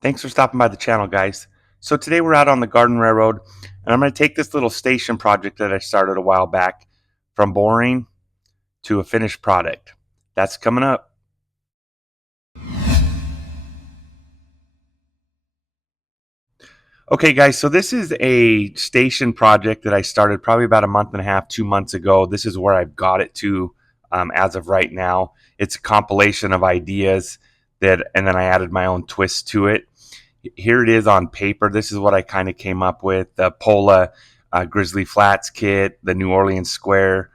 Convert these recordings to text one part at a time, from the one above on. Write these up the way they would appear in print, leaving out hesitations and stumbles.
Thanks for stopping by the channel, guys. So today we're out on the Garden Railroad, and I'm going to take this little station project that I started a while back from boring to a finished product. That's coming up. Okay, guys, so this is a station project that I started probably about a month and a half, 2 months ago. This is where I've got it to as of right now. It's a compilation of ideas and then I added my own twist to it. Here it is on paper. This is what I kind of came up with. The Pola Grizzly Flats kit, the New Orleans Square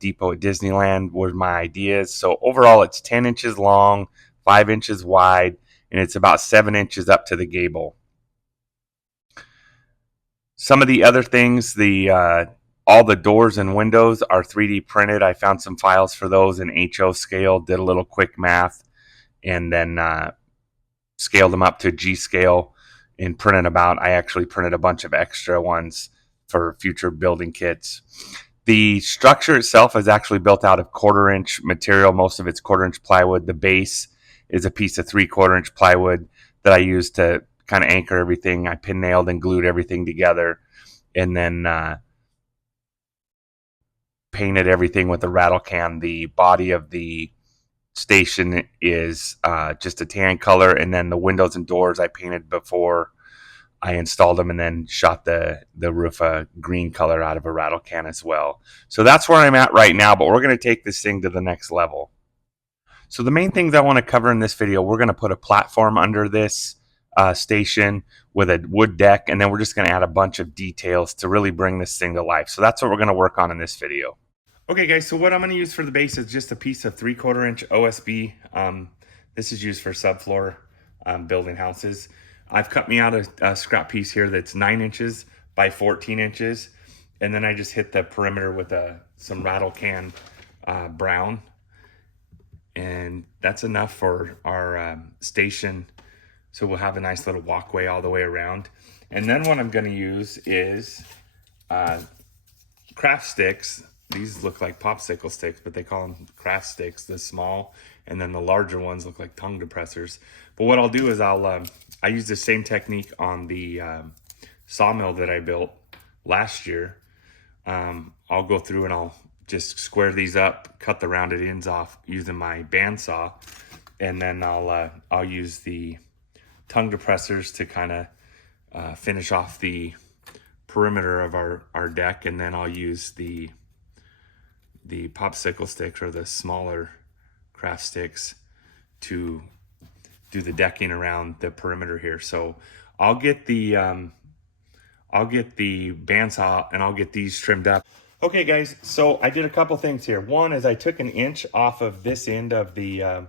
depot at Disneyland were my ideas. So overall, it's 10 inches long, 5 inches wide, and it's about 7 inches up to the gable. Some of the other things, the all the doors and windows are 3D printed. I found some files for those in HO scale, did a little quick math, and then scaled them up to G scale and printed them out. I actually printed a bunch of extra ones for future building kits. The structure itself is actually built out of 1/4 inch material. Most of it's 1/4 inch plywood. The base is a piece of 3/4 inch plywood that I used to kind of anchor everything. I pin nailed and glued everything together, and then painted everything with a rattle can. The body of the station is just a tan color, and then the windows and doors I painted before I installed them, and then shot the roof a green color out of a rattle can as well. So that's where I'm at right now, but we're going to take this thing to the next level. So the main things I want to cover in this video, we're going to put a platform under this station with a wood deck, and then we're just going to add a bunch of details to really bring this thing to life. So that's what we're going to work on in this video. Okay, guys, so what I'm going to use for the base is just a piece of 3/4 inch OSB. This is used for subfloor building houses. I've cut me out a scrap piece here that's 9 inches by 14 inches, and then I just hit the perimeter with some rattle can brown, and that's enough for our station. So we'll have a nice little walkway all the way around. And then what I'm going to use is craft sticks. These look like popsicle sticks, but they call them craft sticks, the small, and then the larger ones look like tongue depressors. But what I'll do is I use the same technique on the sawmill that I built last year. I'll go through and I'll just square these up, cut the rounded ends off using my bandsaw, and then I'll use the tongue depressors to kind of finish off the perimeter of our deck, and then I'll use the popsicle sticks or the smaller craft sticks to do the decking around the perimeter here. So I'll get the bandsaw and I'll get these trimmed up. Okay, guys, so I did a couple things here. One is I took an inch off of this end of the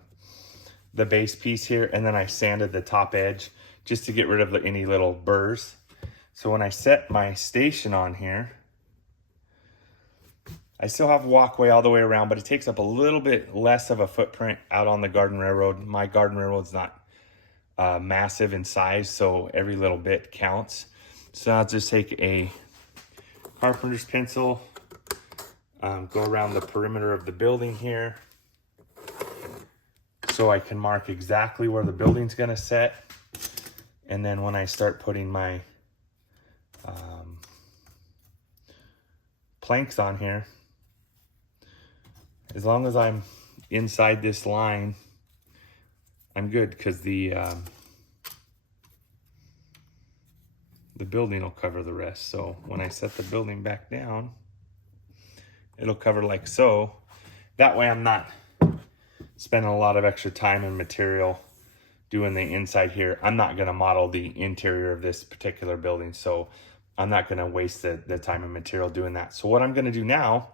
base piece here, and then I sanded the top edge just to get rid of any little burrs. So when I set my station on here, I still have a walkway all the way around, but it takes up a little bit less of a footprint out on the Garden Railroad. My Garden Railroad's not massive in size, so every little bit counts. So I'll just take a carpenter's pencil, go around the perimeter of the building here so I can mark exactly where the building's gonna set. And then when I start putting my planks on here, as long as I'm inside this line, I'm good, because the building will cover the rest. So when I set the building back down, it'll cover like so. That way I'm not spending a lot of extra time and material doing the inside here. I'm not going to model the interior of this particular building, so I'm not going to waste the time and material doing that. So what I'm going to do now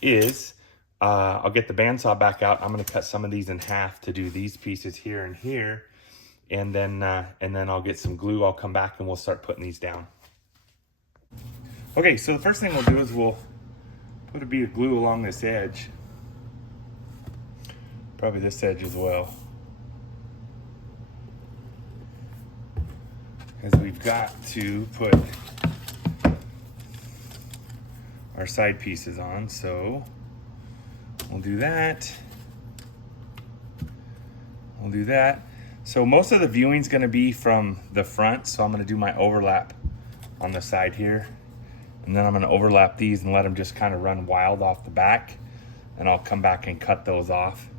is I'll get the bandsaw back out. I'm going to cut some of these in half to do these pieces here and here, and then I'll get some glue. I'll come back and we'll start putting these down. Okay, so the first thing we'll do is we'll put a bead of glue along this edge, probably this edge as well, because we've got to put our side pieces on. So we'll do that. We'll do that. So most of the viewing's gonna be from the front, so I'm gonna do my overlap on the side here. And then I'm gonna overlap these and let them just kind of run wild off the back. And I'll come back and cut those off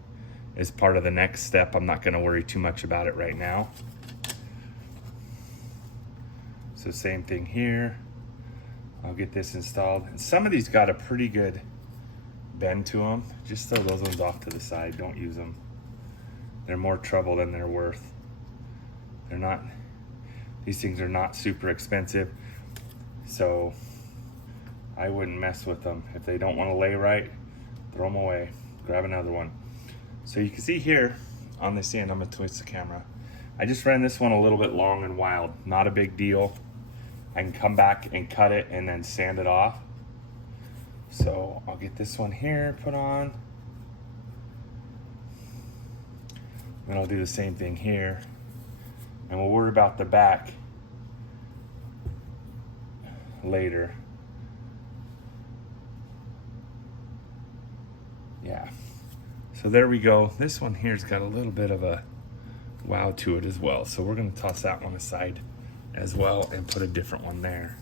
as part of the next step. I'm not gonna worry too much about it right now. So same thing here. I'll get this installed. And some of these got a pretty good bend to them. Just throw those ones off to the side, don't use them. They're more trouble than they're worth. They're not, these things are not super expensive, so I wouldn't mess with them. If they don't want to lay right, throw them away, grab another one. So you can see here on this end, I'm gonna twist the camera. I just ran this one a little bit long and wild, not a big deal. I can come back and cut it and then sand it off. So I'll get this one here put on. Then I'll do the same thing here. And we'll worry about the back later. Yeah. So there we go. This one here's got a little bit of a wow to it as well. So we're gonna toss that one aside as well and put a different one there.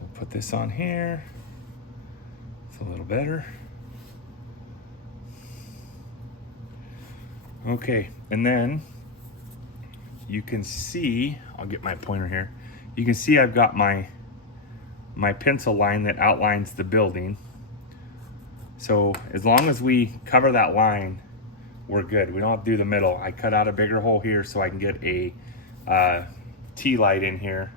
We'll put this on here. It's a little better. Okay, and then you can see, I'll get my pointer here. You can see I've got my pencil line that outlines the building. So as long as we cover that line, we're good. We don't have to do the middle. I cut out a bigger hole here so I can get a tea light in here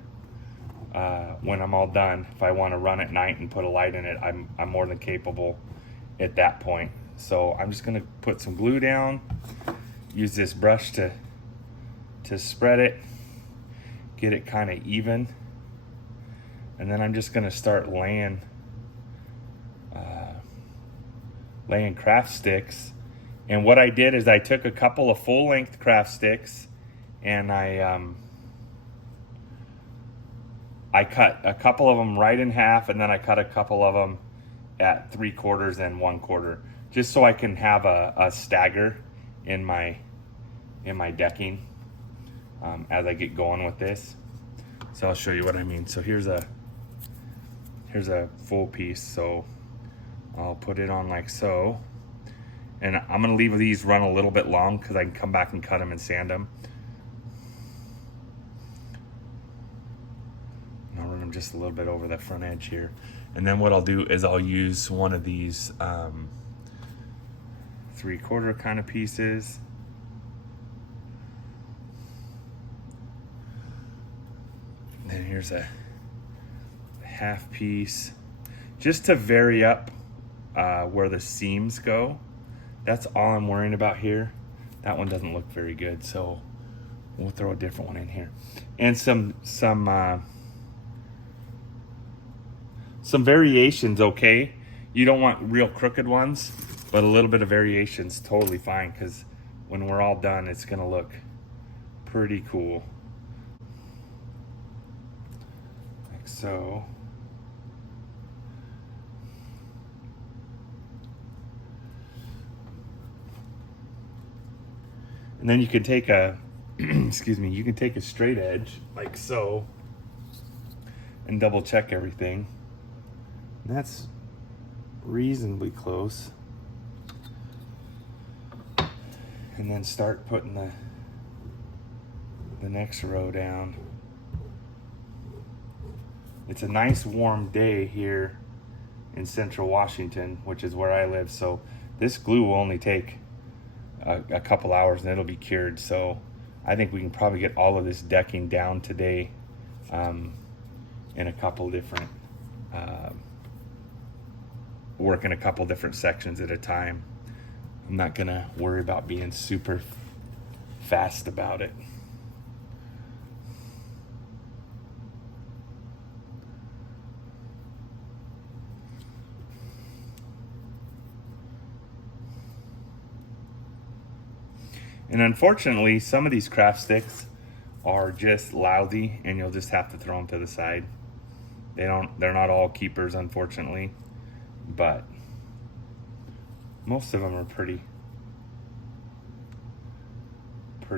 when I'm all done. If I want to run at night and put a light in it, I'm more than capable at that point. So I'm just gonna put some glue down, use this brush to spread it, get it kind of even, and then I'm just gonna start laying craft sticks. And what I did is I took a couple of full-length craft sticks and I cut a couple of them right in half, and then I cut a couple of them at 3/4 and 1/4, just so I can have a stagger in my decking as I get going with this. So I'll show you what I mean. So here's a full piece. So I'll put it on like so. And I'm gonna leave these run a little bit long because I can come back and cut them and sand them. And I'll run them just a little bit over that front edge here. And then what I'll do is I'll use one of these 3/4 kind of pieces. And then here's a half piece, just to vary up where the seams go. That's all I'm worrying about here. That one doesn't look very good, so we'll throw a different one in here. And some variations, okay? You don't want real crooked ones, but a little bit of variation's totally fine, because when we're all done, it's gonna look pretty cool. Like so. And then you can take a, excuse me, you can take a straight edge like so and double check everything. And that's reasonably close. And then start putting the next row down. It's a nice warm day here in Central Washington, which is where I live. So this glue will only take a couple hours and it'll be cured. So I think we can probably get all of this decking down today in a couple different, work in a couple different sections at a time. I'm not gonna worry about being super fast about it. And unfortunately, some of these craft sticks are just lousy and you'll just have to throw them to the side. They're not all keepers, unfortunately, but Most of them are pretty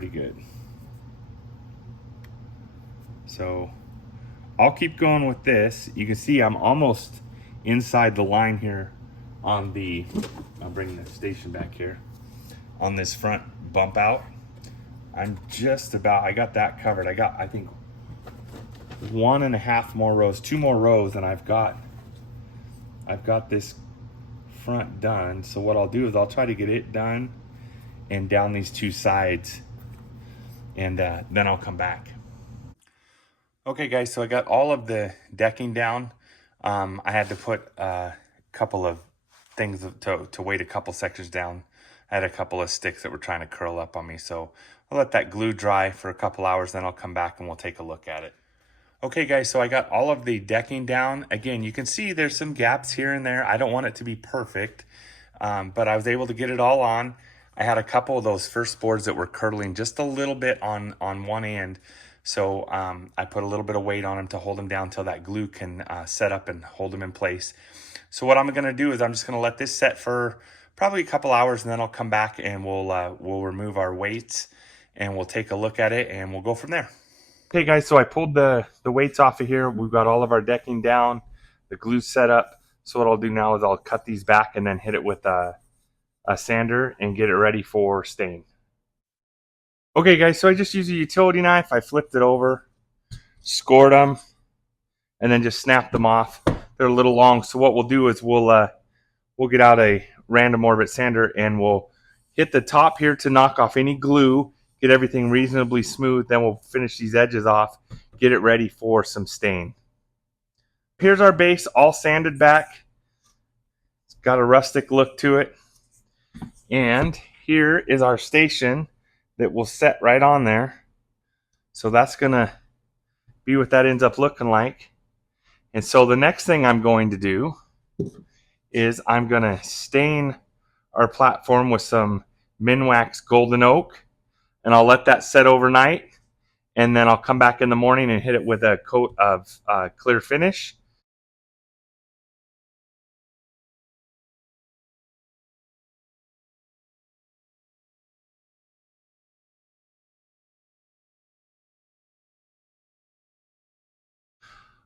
good. So I'll keep going with this. You can see I'm almost inside the line here on the, I'll bring the station back here, on this front bump out. I'm just about, I got that covered. I got, I think, 1.5 more rows, 2 more rows, and I've got this front done. So what I'll do is I'll try to get it done and down these 2 sides, and then I'll come back. Okay guys, so I got all of the decking down. I had to put a couple of things to weight a couple sections down. I had a couple of sticks that were trying to curl up on me, so I'll let that glue dry for a couple hours, then I'll come back and we'll take a look at it. Okay guys, so I got all of the decking down. Again, you can see there's some gaps here and there. I don't want it to be perfect, but I was able to get it all on. I had a couple of those first boards that were curdling just a little bit on one end. So I put a little bit of weight on them to hold them down until that glue can set up and hold them in place. So what I'm going to do is I'm just going to let this set for probably a couple hours, and then I'll come back and we'll remove our weights and we'll take a look at it and we'll go from there. Okay guys, so I pulled the weights off of here. We've got all of our decking down, the glue set up. So what I'll do now is I'll cut these back and then hit it with a sander and get it ready for stain. Okay guys, so I just used a utility knife. I flipped it over, scored them, and then just snapped them off. They're a little long, so what we'll do is we'll get out a random orbit sander and we'll hit the top here to knock off any glue, get everything reasonably smooth. Then we'll finish these edges off, get it ready for some stain. Here's our base all sanded back. It's got a rustic look to it. And here is our station that will set right on there. So that's gonna be what that ends up looking like. And so the next thing I'm going to do is I'm gonna stain our platform with some Minwax Golden Oak, and I'll let that set overnight, and then I'll come back in the morning and hit it with a coat of clear finish.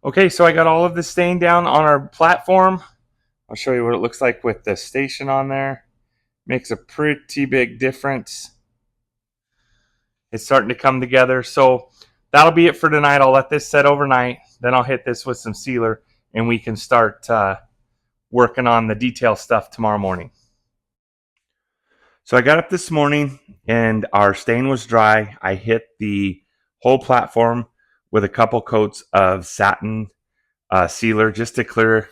Okay, so I got all of the stain down on our platform. I'll show you what it looks like with the station on there. Makes a pretty big difference. It's starting to come together. So that'll be it for tonight. I'll let this set overnight. Then I'll hit this with some sealer and we can start working on the detail stuff tomorrow morning. So I got up this morning and our stain was dry. I hit the whole platform with a couple coats of satin sealer just to clear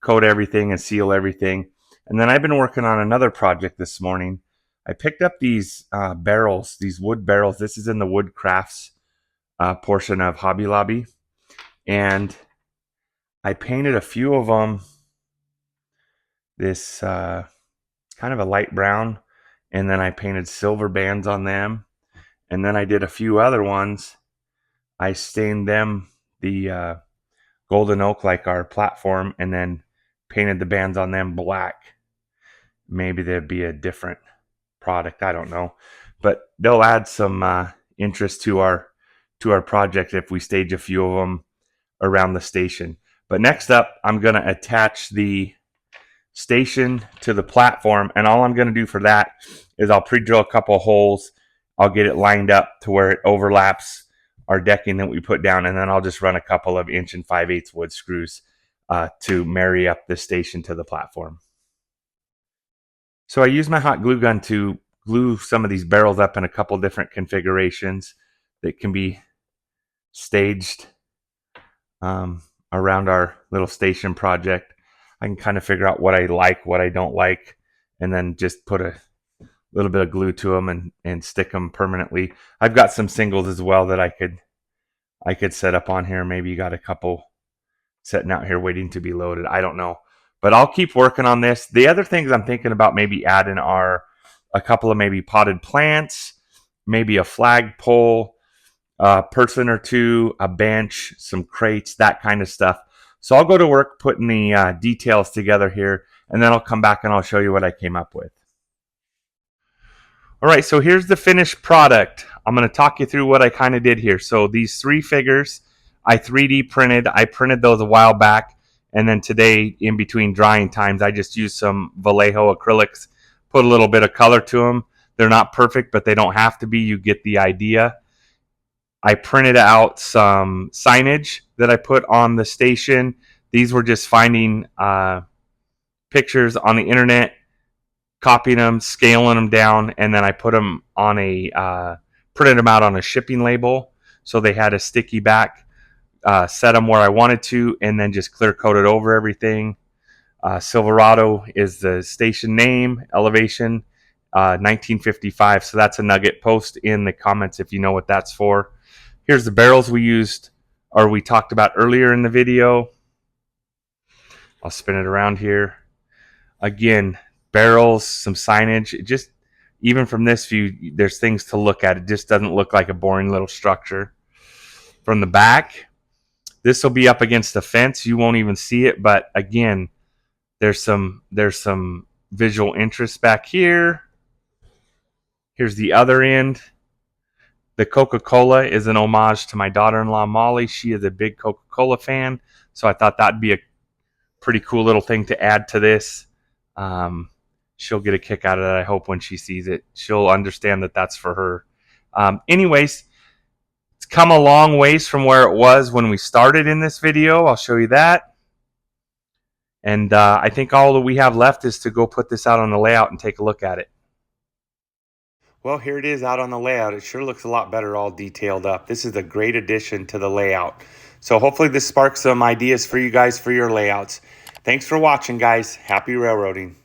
coat everything and seal everything. And then I've been working on another project this morning. I picked up these barrels, these wood barrels. This is in the wood crafts portion of Hobby Lobby. And I painted a few of them this kind of a light brown. And then I painted silver bands on them. And then I did a few other ones. I stained them the golden oak like our platform and then painted the bands on them black. Maybe there'd be a different product, I don't know, but they'll add some interest to our project if we stage a few of them around the station. But next up, I'm going to attach the station to the platform, and all I'm going to do for that is I'll pre-drill a couple of holes. I'll get it lined up to where it overlaps our decking that we put down, and then I'll just run a couple of 1 5/8 wood screws to marry up the station to the platform. So I use my hot glue gun to glue some of these barrels up in a couple different configurations that can be staged around our little station project. I can kind of figure out what I like, what I don't like, and then just put a little bit of glue to them and stick them permanently. I've got some singles as well that I could set up on here. Maybe you got a couple sitting out here waiting to be loaded. I don't know. But I'll keep working on this. The other things I'm thinking about maybe adding are a couple of maybe potted plants, maybe a flagpole, a person or two, a bench, some crates, that kind of stuff. So I'll go to work putting the details together here, and then I'll come back and I'll show you what I came up with. All right, so here's the finished product. I'm going to talk you through what I kind of did here. So these 3 figures, I 3D printed. I printed those a while back, and then today, in between drying times, I just used some Vallejo acrylics, put a little bit of color to them. They're not perfect, but they don't have to be. You get the idea. I printed out some signage that I put on the station. These were just finding pictures on the internet, copying them, scaling them down, and then I put them on printed them out on a shipping label, so they had a sticky back. Set them where I wanted to, and then just clear coated over everything. Silverado is the station name, elevation, 1955. So that's a nugget. Post in the comments if you know what that's for. Here's the barrels we used, or we talked about earlier in the video. I'll spin it around here. Again, barrels, some signage. It just, even from this view, there's things to look at. It just doesn't look like a boring little structure. From the back, this will be up against the fence. You won't even see it, but again, there's some visual interest back here. Here's the other end. The Coca-Cola is an homage to my daughter-in-law, Molly. She is a big Coca-Cola fan, so I thought that'd be a pretty cool little thing to add to this. She'll get a kick out of that, I hope, when she sees it. She'll understand that that's for her. Anyways, it's come a long ways from where it was when we started in this video. I'll show you that. And I think all that we have left is to go put this out on the layout and take a look at it. Well, here it is out on the layout. It sure looks a lot better all detailed up. This is a great addition to the layout. So hopefully this sparks some ideas for you guys for your layouts. Thanks for watching, guys. Happy railroading.